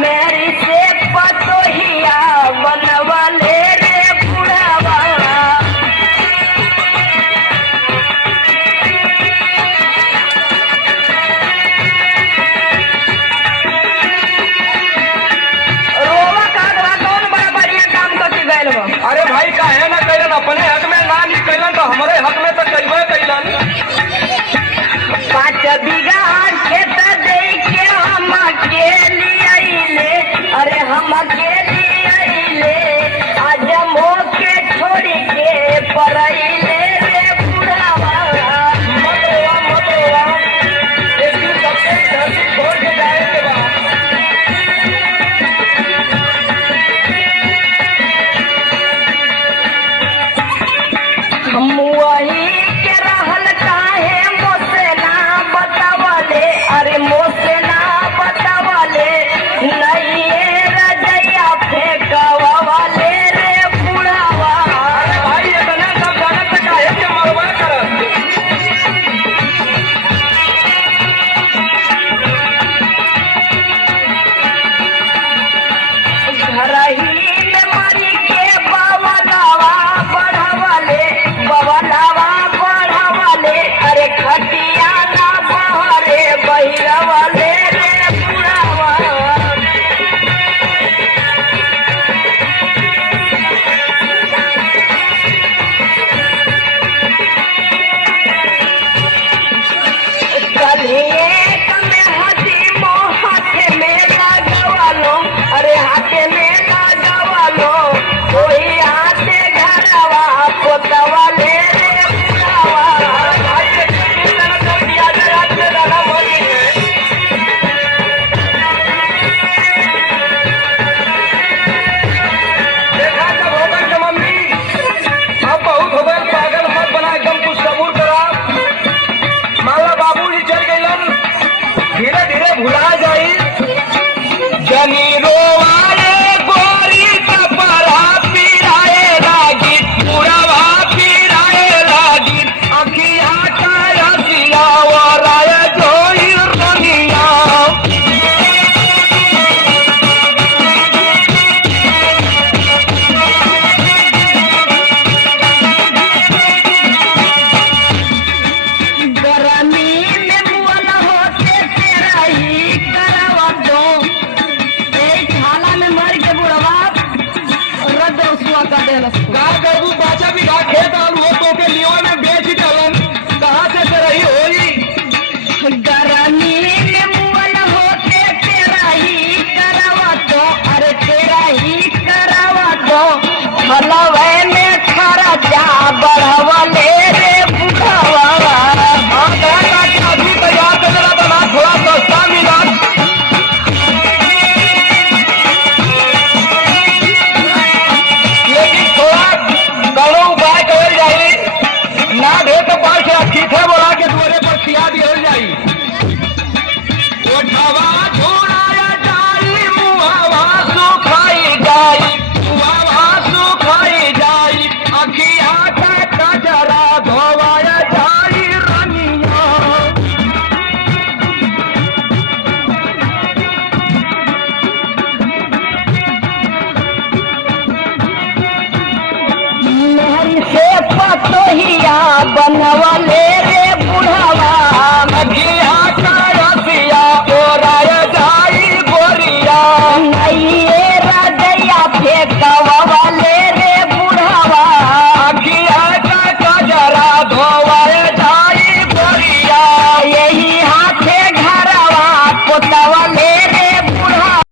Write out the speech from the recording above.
मेरी से पतोहिया बनवले रे बुढ़ावा। रोवा का कौन बड़ा बढ़िया काम करके गए बा। अरे भाई काहे ना कैलन, अपने हक में ना नहीं कैलन तो हमारे हक में तो कैबे कैलन। 5 बीघा खेत दे के हम अकेले आइले, अरे हम अकेले आइले, आज मोके छोड़ के परइले रे बुढ़ावा। मत रोवा, एक दिन सबसे धरती छोड़ के जाए के बाद। हम वही के रहल काहे मोसे ना बतावले, अरे मोसे ना बतावले, नहीं रजैया फेंकवाले रे बुढ़ावा। अरे भाई इतना सब जानत से काहे के मरवा करत। घरही में मरी के बवलावा बढ़ावले, बवलावा बढ़ावले, अरे खटिया ना बहरे बहिरवले रे बुढ़ावा। कलिए में हदी मोह हाथे में लगवालो, अरे हाथे में लगवालो, कोई हाथे घरवा पोतवाले रे बुढ़ावा। भाई एक दिन ना कर दिया जे रात में दादा मर गए। देखा जब हो गई के मम्मी, अब बहुत हो गए, पागल मत बना, एकदम कुछ सबूर करा। माला बाबूजी चल गइलन, धीरे धीरे भुला जाई। जनी रोवाए गोरी कपड़ा पिराए लागी, पुरवा पिराए लागी, अखिया का रसिया वराए जोई रनिया। गरमी में मुअल होते तेरा ही करवा दो, ए झाला में मर के बुढ़वा रदौसुआ का देलस। का करू बाचा भी घा खेत आलू हो तो के लियो में बेच देलन, कहां से रही होई। गरमी में मुअल होते तेरा ही करवा दो, अरे तेरा ही करवा दो, हलवे में खर्चा बढ़वले रे बुढ़वा। हां कहा कि अभी तैयार कर रहा था ना, थोड़ा सस्ता मिला। लेकिन थोड़ा करो उपाय कर जाई, ना दे तो पास चीथे बोला के द्वारे पर खिया दी हो जाई। ओठवा छोड़ाया जाई, मुहावा सुखाई जाई, मुहावा सुखाई जाई, अखिया का कजरा धोवाया जाई रनिया। मेहरी से पतोहिया बनवले रे बुढ़ावा। अखिया का रसिया ओराया जाई गोरिया। नहीं रजैया फेंकवा